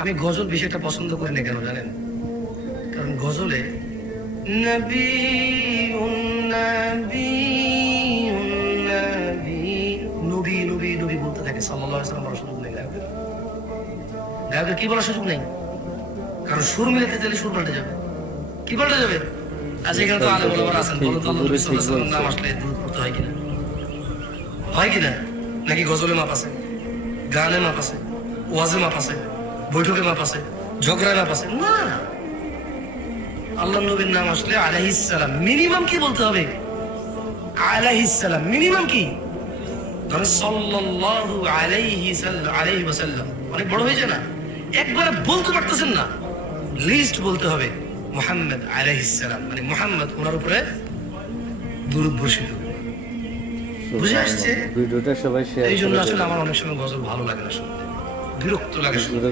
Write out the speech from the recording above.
আমি গজল বিষয়টা পছন্দ করি না কেন জানেন? কারণ গজলে নবী নবী নবী নবী নবী বলতে থাকে সাল্লাল্লাহু আলাইহি ওয়াসাল্লাম। বলার সুযোগ নেই গায়কের। গায়কের কি বলার সুযোগ নেই, কারণ সুর মিলাতে চাইলে সুর পাল্টে যাবে। কি পাল্টে যাবে? আজ এখানে তো আলেম ওলামারা আছেন, বলুন তো আল্লাহ নবী সাল্লাল্লাহু আলাইহি ওয়াসাল্লাম নাম আসলে দুরূদ পড়তে হয় কিনা? হয় কিনা? নাকি গজলে মাপ আছে, গানে মাপ আছে, ওয়াজে মাপ আছে, বৈঠকে মাপ আছে, ঝগড়ায় মাপ আছে? না, আল্লাহ নবীর নাম আসলে আলাইহিস সালাম। মিনিমাম কি বলতে হবে? আলাইহিস সালাম। মিনিমাম কি? ধরেন সাল্লাল্লাহু আলাইহি ওয়াসাল্লাম, অনেক বড় হয়ে যায় না? একবারে বলতে পারতেছেন না, লিস্ট বলতে হবে মুহাম্মদ আলাইহিস সালাম, মানে মুহাম্মদ ওনার উপরে দুরূদ বর্ষিত। বুঝে আসছে? ভিডিওটা সবাই শেয়ার এই জন্য করে আসলে দেবেন। আমার অনেক সময় গজল ভালো লাগে না শুনতে, বিরক্ত লাগে শুনতে।